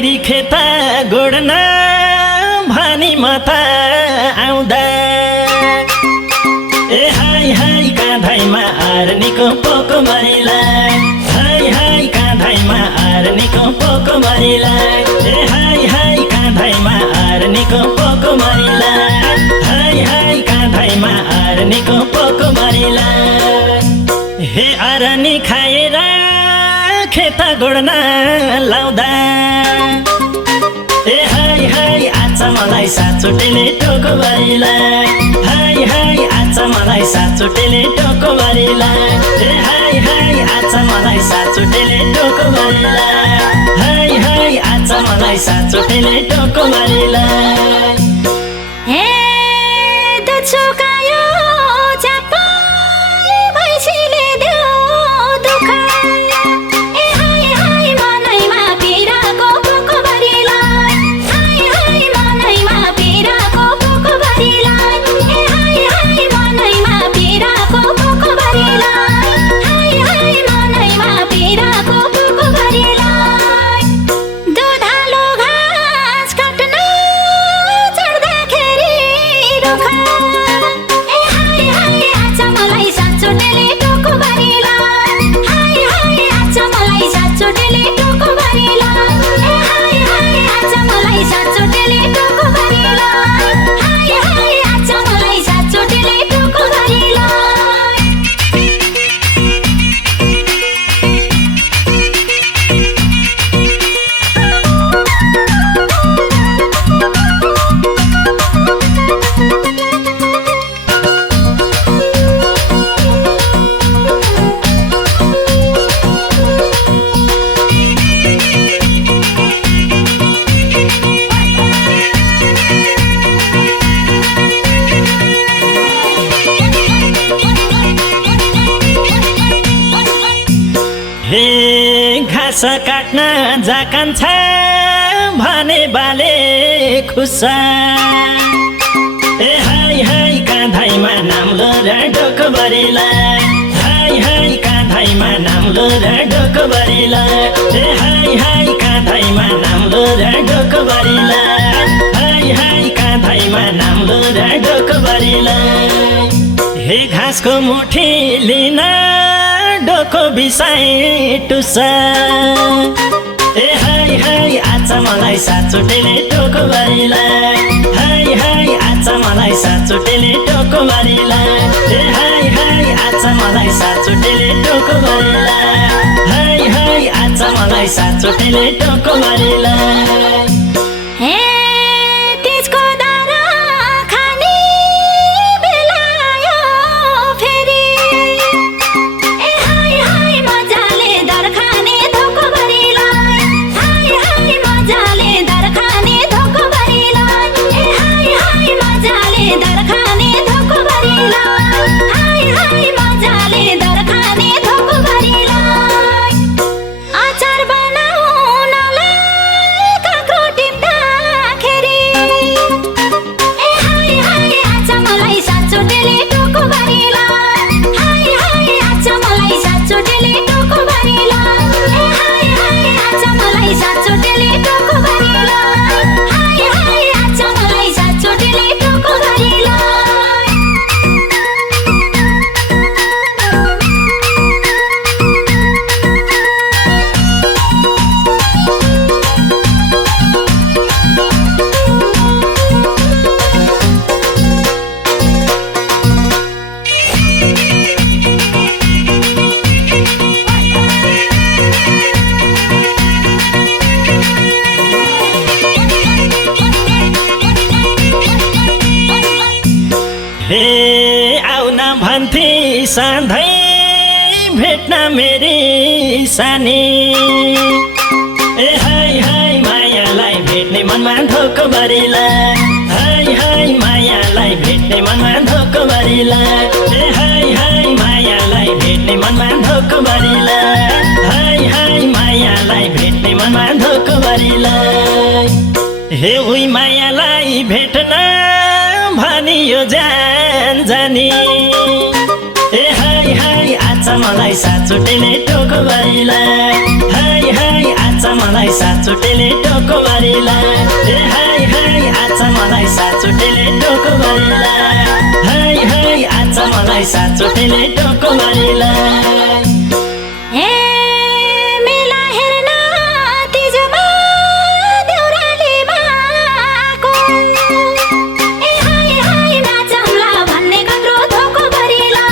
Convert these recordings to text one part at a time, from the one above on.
गैरी खेता गोड्न भनी म त आउँदा ए हाई हाई काँधैमा आर्नीको पोको मरिलाई हाई हाई काँधैमा आर्नीको पोको मरिलाई ए हाई हाई काँधैमा आर्नीको पोको मरिलाई हाई हाई काँधैमा आर्नीको पोको मरिलाई हे आर्नी खाएर खेत गोड्न लाउँदा ए हाई हाई आज मलाई सातचोटिले टोको मरिलाई हाई हाई आज मलाई सातचोटिले टोको मरिलाई ए हाई हाई आज मलाई सातचोटिले टोको मरिलाई हाई हाई आज मलाई सातचोटिले टोको मरिलाई हे दुचुकायो चापाई भैँसीले देऊ दुःख ए हाई हाई मनैमा पिराको पोको भरिलाई हाई हाई मनैमा पिराको पोको भरिलाई ए हाई हाई मनैमा पिराको पोको भरिलाई हाई हाई मनैमा पिराको पोको भरिलाई दुधालो घाँस काट्न चढ्दाखेरि रुखा ए हाई हाई आज मलाई सातचोटिले टोको भरिलाई हाई हाई आज मलाई सातचोटिले टोको भरिलाई ए हाई हाई आज मलाई सातचोटिले टोको भरिलाई हाई हाई आज मलाई सातचोटिले टोको भरिलाई हे घाँस काट्न जाकान्छ भने बाले खुसा ए हाई हाई काँधैमा नाम्लो र डोकोभरिलाई हाई हाई काँधैमा नाम्लो र डोकोभरिलाई ए हाई हाई काँधैमा नाम्लो र डोकोभरिलाई हाई हाई काँधैमा नाम्लो र डोकोभरिलाई हे घाँसको मुठी लिन डोको बिसाइ टुसा ए हाई हाई आज मलाई सातचोटिले टोको भरिलाई हाई हाई आज मलाई सातचोटिले टोको भरिलाई ए हाई हाई आज मलाई सातचोटिले टोको भरिलाई हाई हाई आज मलाई सातचोटिले टोको भरिलाई हे तिजको दाना खाने बेला आयो फेरि ए हाई हाई मजाले दर खाने धोको भरिलाई हाई हाई मजाले दर खाने धोको भरिलाई ए हाई हाई मजाले दर खाने धोको भरिलाई हाई हाई मजाले दर खाने धोको भरिलाई अचार बनाउनलाई काँक्रो टिप्दाखेरि ए हाई हाई आज मलाई सातचोटिले टोको भरिलाई हाई हाई आज मलाई सातचोटिले टोको भरिलाई ए हाई हाई आज मलाई सातचोटिले टोको भरिलाई हाई हाई आज मलाई सातचोटिले टोको भरिलाई हे आउन भन्थे सधैँ भेट्न मेरी सानी ए हाई हाई मायालाई भेट्ने मनमा धोको भरिलाई हाई हाई मायालाई भेट्ने मनमा धोको भरिलाई ए हाई हाई मायालाई भेट्ने मनमा धोको भरिलाई हाई हाई मायालाई भेट्ने मनमा धोको भरिलाई हे उही मायालाई भेट्न भनियो जान जानी ए हाई हाई आज मलाई सातचोटिले टोको भरिलाई हाई हाई आज मलाई सातचोटिले टोको टोकोभरिला ए हाय हाय आज मलाई सात चोटेले टोकोभरिला हाय हाय आज मलाई सात चोटेले टोकोभरिला ए मेला हेर्न तिजमा देउरालीमा आएको ए हाय हाय नाचौँला भन्ने कत्रो धोकोभरिला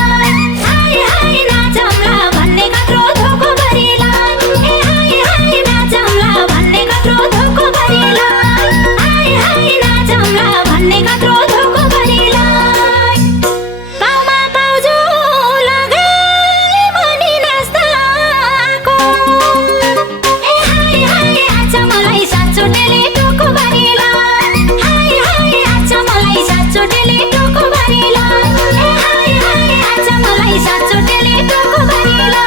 हाय हाय नाचौँला भन्ने कत्रो धोकोभरिला ए हाय हाय नाचौँला भन्ने कत्रो धोकोभरिला हाय हाय नाचौँला भन्ने कत्रो धोकोभरिला पाउमा पाउजो लगाई मनी नाच्दा आएको ए हाय हाय आज मलाई सात चोटेले टोकोभरिला हाय हाय आज मलाई सात चोटेले टोकोभरिला ए हाय हाय आज मलाई सात चोटेले टोकोभरिला